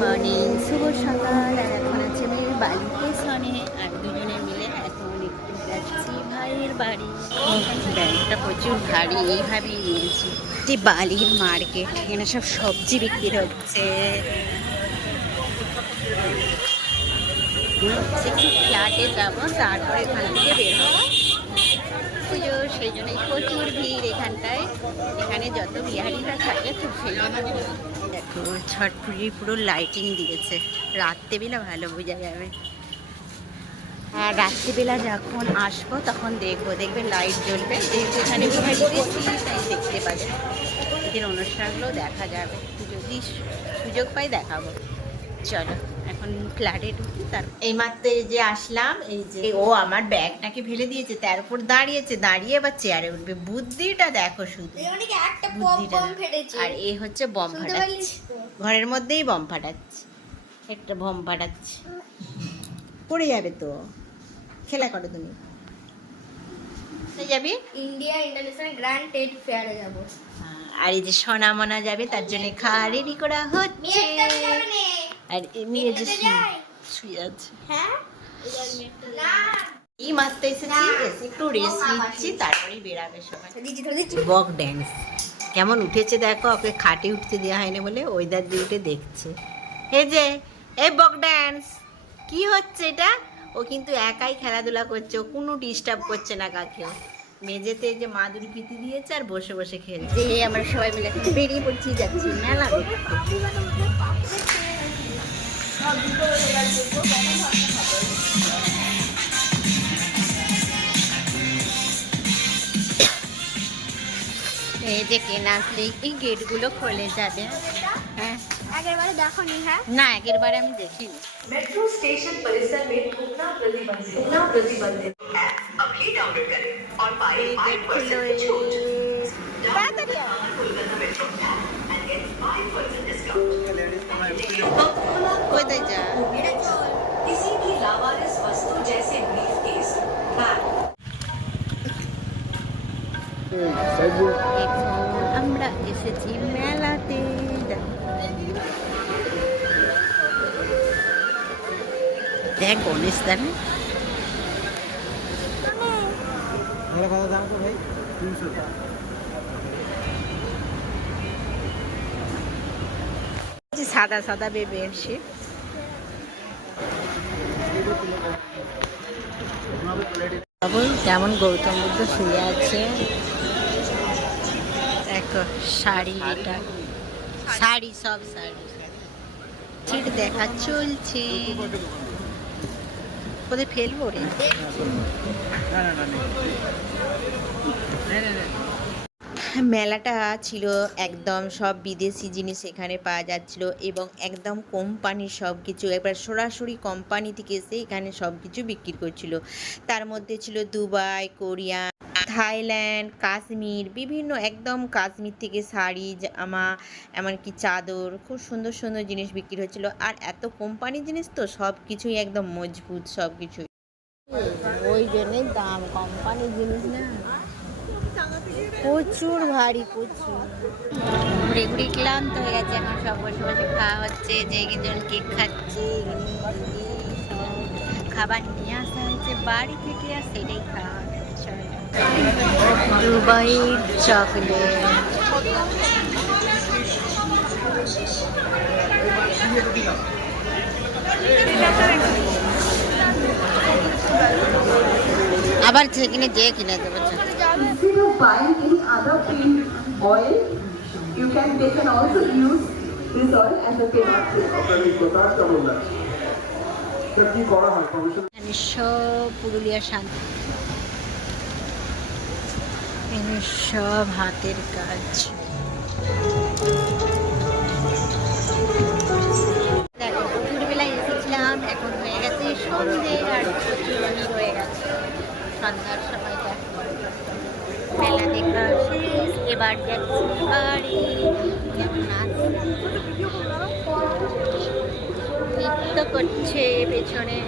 Morning, শুভ সকাল। আর এখন আছে আমি বালিতে স্থানে, আর দুজনে মিলে এখন একটু যাচ্ছি ভাইয়ের বাড়ি। ব্যাগটা প্রচুর ভারী, এইভাবেই নিয়েছি। এটি বালির মার্কেট, এখানে সব সবজি বিক্রি হচ্ছে। একটু ফ্ল্যাটে যাবো, তারপরে এখান থেকে বের হবো। পুজো, সেই জন্যই প্রচুর ভিড় এখানটায়। এখানে যত বিহারিরা থাকে তো সেই জন্য দেখো ছট পুজোয় পুরো লাইটিং দিয়েছে। রাত্রেবেলা ভালো বোঝা যাবে। আর রাত্রিবেলা যখন আসবো তখন দেখবো, দেখবে লাইট জ্বলবে, যেহেতু এখানে বিহারি বেশি তাই দেখতে পাবে। এদের অনুষ্ঠানগুলো দেখা যাবে, যদি সুযোগ পাই দেখাবো। চলো এখন ফ্ল্যাটে ঢুকি। তার এইমাত্র যে আসলাম, এই যে ও আমার ব্যাগটাকে ফেলে দিয়েছে, তার উপর দাঁড়িয়েছে, দাঁড়িয়ে এবার চেয়ারে উঠবে। বুদ্ধিটা দেখো শুধু, আর এ হচ্ছে বম ফাটাচ্ছে, ঘরের মধ্যেই বম ফাটাচ্ছে, একটা বম ফাটাচ্ছে, পড়ে যাবে তো। খেলা করো তুমি, যাবি ইন্ডিয়া ইন্টারন্যাশনাল গ্র্যান্ড ট্রেড ফেয়ারে যাব। আর এই যে সোনা মনা যাবে, তার জন্য খাওয়া রেডি করা হচ্ছে। আর মেয়ে যে শুয়ে আছে, হ্যাঁ এই মাত্র এসেছি, এসে একটু রেস্ট নিচ্ছি, তারপরেই বেরাবে সবাই। বক ড্যান্স কেমন উঠেছে দেখো, ওকে খাটে উঠতে দেওয়া হয়নি বলে ওইদার দিয়ে উঠে দেখছে। এই যে এই বক ড্যান্স কি হচ্ছে এটা? ও কিন্তু একাই খেলাধুলা করছে, ও কোনো ডিস্টার্ব করছে না কাকেও। মেঝেতে যে মাদুরি পিতি দিয়েছে আর বসে বসে খেলছে। আমরা সবাই মিলে বেরিয়ে পড়ছি, যাচ্ছি মেলা দেখতে। এই যে কেনা আসলে এই গেটগুলো খুলে যাবে। হ্যাঁ আগেরবারে দেখোনি? হ্যাঁ না, আগেরবারে আমি দেখিনি। मेट्रो स्टेशन परिसर में थूकना प्रतिबंधित ऐप अभी डाउनलोड करें और पाएं 5% छूट। Kolkata metro app and get 5% discount। কোথায় যা किसी भी लावारिस वस्तु जैसे ब्रीफकेस, बैग। এখন আমরা এসেছি মেলাতে। দেখ গণেশ দামে সাদা সাদা বেবে এসে যেমন গৌতম বুদ্ধ শুয়ে আছে। দেখো শাড়ি, এটা শাড়ি, সব শাড়ি ছিট দেখা চলছে। কোথায় ফেলবো রে? মেলাটা ছিল একদম সব বিদেশি জিনিস এখানে পাওয়া যাচ্ছিল, এবং একদম কোম্পানির সব কিছু, এবার সরাসরি কোম্পানি থেকে এসে এখানে সব কিছু বিক্রি করছিল। তার মধ্যে ছিল দুবাই, কোরিয়া, থাইল্যান্ড, কাশ্মীর, বিভিন্ন একদম কাশ্মীর থেকে শাড়ি, জামা, এমনকি চাদর, খুব সুন্দর সুন্দর জিনিস বিক্রি হচ্ছিল। আর এত কোম্পানি জিনিস তো সব কিছুই একদম মজবুত, সব কিছুই ওই জন্যই দাম। কোম্পানি জিনিস না, প্রচুর ভারী, প্রচুর। ঘুরে ঘুরে ক্লান্ত হয়ে গেছে, এখন সব বসে বসে খাওয়া হচ্ছে। যে একজন কেক খাচ্ছে, খাবার নিয়ে আসা হয়েছে বাড়ি থেকে, আর সেটাই খাওয়া হচ্ছে। দুবাই চকলেট, আবার সেখানে যেয়ে কিনে দেবো। Instead of buying any other paint oil, you can also use this oil as a paint. এখানে সব পুরুলিয়া শান্তি, এখানে সব হাতের কাজ। দেখো দুপুরবেলায় এসেছিলাম, এখন হয়ে গেছে সন্ধে, আর প্রচুর হয়ে গেছে সন্ধ্যার সময়টা। মেলা দেখা শেষ, এবার যাচ্ছি বাড়ি। যেমন নৃত্য করছে পেছনে।